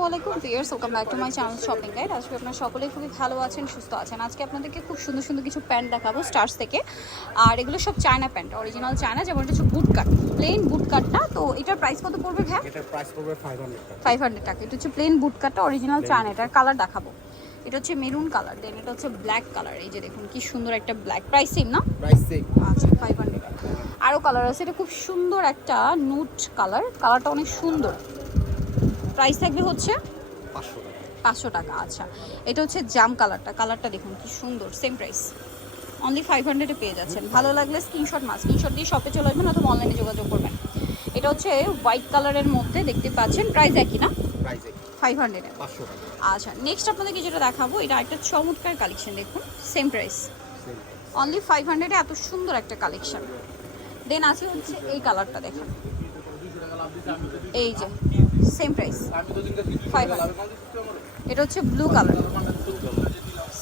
আসসালামু আলাইকুম viewers, welcome back to my channel shopping guide. আজকে আপনারা সকলেই খুবই ভালো আছেন, সুস্থ আছেন। আজকে আপনাদেরকে খুব সুন্দর সুন্দর কিছু প্যান্ট দেখাবো স্টার্স থেকে। আর এগুলো সব চায়না প্যান্ট, অরিজিনাল চায়না। যেমন এটা হচ্ছে বুট কাট, প্লেন বুট কাটটা। তো এটার প্রাইস কত পড়বে ভাই? এটার প্রাইস পড়বে 500 টাকা। এটা হচ্ছে প্লেন বুট কাটটা, অরিজিনাল চায়না। এটার কালার দেখাবো। এটা হচ্ছে মেরুন কালার, দেন এটা হচ্ছে ব্ল্যাক কালার। এই যে দেখুন কি সুন্দর একটা ব্ল্যাক। প্রাইস সেম না? Price same. আচ্ছা 500 টাকা। আরও কালার আছে, এটা খুব সুন্দর একটা নুট কালার, কালারটা অনেক সুন্দর। প্রাইস থাকবে হচ্ছে 500 টাকা। আচ্ছা, এটা হচ্ছে জাম কালারটা, কালারটা দেখুন কি সুন্দর। সেম প্রাইস, অনলি 500-এ পেয়ে যাচ্ছেন। ভালো লাগলে স্ক্রিনশট স্ক্রিনশট দিয়ে শপে চলে আসবেন অথবা অনলাইনে যোগাযোগ করবেন। এটা হচ্ছে হোয়াইট কালারের মধ্যে দেখতে পাচ্ছেন, প্রাইস একই না? প্রাইস একই, 500-এ। 500 টাকা। আচ্ছা, নেক্সট আপনাদেরকে যেটা দেখাবো, এটা একটা চমৎকার কালেকশন। দেখুন সেম প্রাইস, অনলি 500-এ এত সুন্দর একটা কালেকশন। দেন আছে হচ্ছে এই কালারটা, দেখুন এই যে সেম প্রাইস 500। এটা হচ্ছে ব্লু কালার,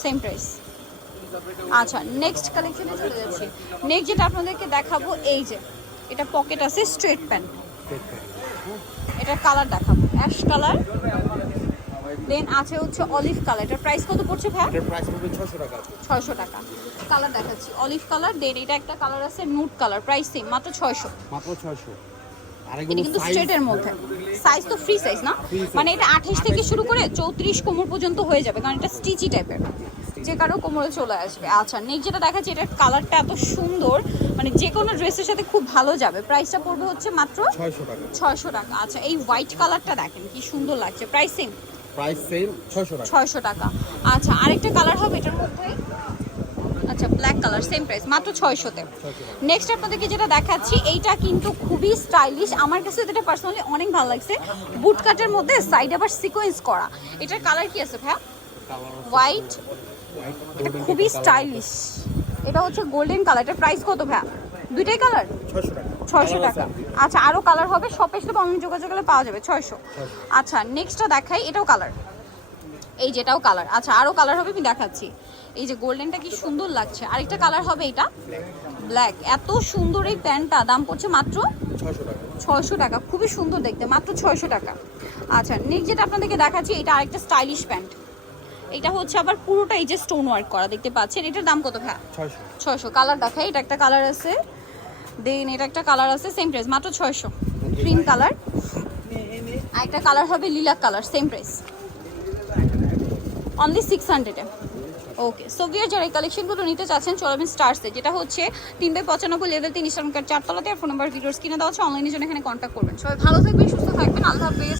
সেম প্রাইস। আচ্ছা, নেক্সট কালেকশনে চলে যাচ্ছি। নেক্সট যেটা আপনাদেরকে দেখাবো, এই যে এটা পকেট আছে, স্ট্রেট প্যান্ট। এটার কালার দেখাবো, অ্যাশ কালার। দেন আছে হচ্ছে অলিভ কালার। এটার প্রাইস কত পড়ছে ভাই? এটার প্রাইস পড়বে 600 টাকা। 600 টাকা। কালার দেখাচ্ছি, অলিভ কালার। দেন এটা একটা কালার আছে নুট কালার, প্রাইস সেম, মাত্র 600। মাত্র 600। আর এটা কিন্তু স্ট্রেটের মধ্যে, সাইজ তো ফ্রি সাইজ না, মানে এটা 28 থেকে শুরু করে 34 কোমর পর্যন্ত হয়ে যাবে, কারণ এটা স্টিচি টাইপের, যে কারো কোমরে চলে আসবে। আচ্ছা, নেক্সট যেটা দেখাচ্ছি, এটার কালারটা এত সুন্দর, মানে যে কোনো ড্রেসের সাথে খুব ভালো যাবে। প্রাইসটা পড়বে হচ্ছে মাত্র 600 টাকা। 600 টাকা। আচ্ছা, এই হোয়াইট কালারটা দেখেন কি সুন্দর লাগছে, প্রাইস সেম, প্রাইস সেম 600 টাকা। 600 টাকা। আচ্ছা, আরেকটা কালার হবে এটার মধ্যে। আচ্ছা, ব্ল্যাক কালার, সেম প্রাইস, মাত্র 600-তে। নেক্সট আপনাদেরকে যেটা দেখাচ্ছি, এইটা কিন্তু খুবই স্টাইলিশ। আমার কাছে এটা পার্সোনালি অনেক ভালো লাগছে। বুট কাটের মধ্যে সাইড আবার সিকোয়েন্স করা। এটার কালার কি আছে ভাইয়া? হোয়াইট। এটা খুবই স্টাইলিশ। এটা হচ্ছে গোল্ডেন কালার। এটার প্রাইস কত ভাইয়া? দুইটাই কালার 600 টাকা। 600 টাকা। আচ্ছা, আরও কালার হবে, শপে এসে অনলাইন যোগাযোগ করলে পাওয়া যাবে 600। আচ্ছা, নেক্সটটা দেখাই, এটাও কালার, এই যেটাও কালার। আচ্ছা, আরও কালার হবে, আমি দেখাচ্ছি। এই যে গোল্ডেনটা কি সুন্দর লাগছে। আরেকটা কালার হবে, এটা ব্ল্যাক। এত সুন্দর এই প্যান্টটা, দাম পড়ছে মাত্র 600 টাকা। 600 টাকা। খুবই সুন্দর দেখতে, মাত্র 600 টাকা। আচ্ছা, নেক্সট যেটা আপনাদেরকে দেখাচ্ছি, এটা আরেকটা স্টাইলিশ প্যান্ট। এটা হচ্ছে আবার পুরোটা এই যে স্টোন ওয়ার্ক করা, দেখতে পাচ্ছেন। এটার দাম কত ভাই? 600। 600। কালার দেখাই, এটা একটা কালার আছে, দেন এটা একটা কালার আছে, সেম প্রাইস, মাত্র 600। Cream colour. আরেকটা কালার হবে lilac colour, same price, only 600-এ। ওকে, সো ভিউয়ার যারা এই কালেকশনগুলো নিতে চাচ্ছেন, চলবেন স্টার্সে, যেটা হচ্ছে 3/95 লেভেল 3 ইসলাম কার্ড 4 তলাতে। আর ফোন নাম্বার ভিডিওস কিনে দেওয়া হচ্ছে, অনলাইনের জন্য এখানে কন্ট্যাক্ট করবেন। সবাই ভালো থাকবেন, সুস্থ থাকবেন, আল্লাহ হাফেজ।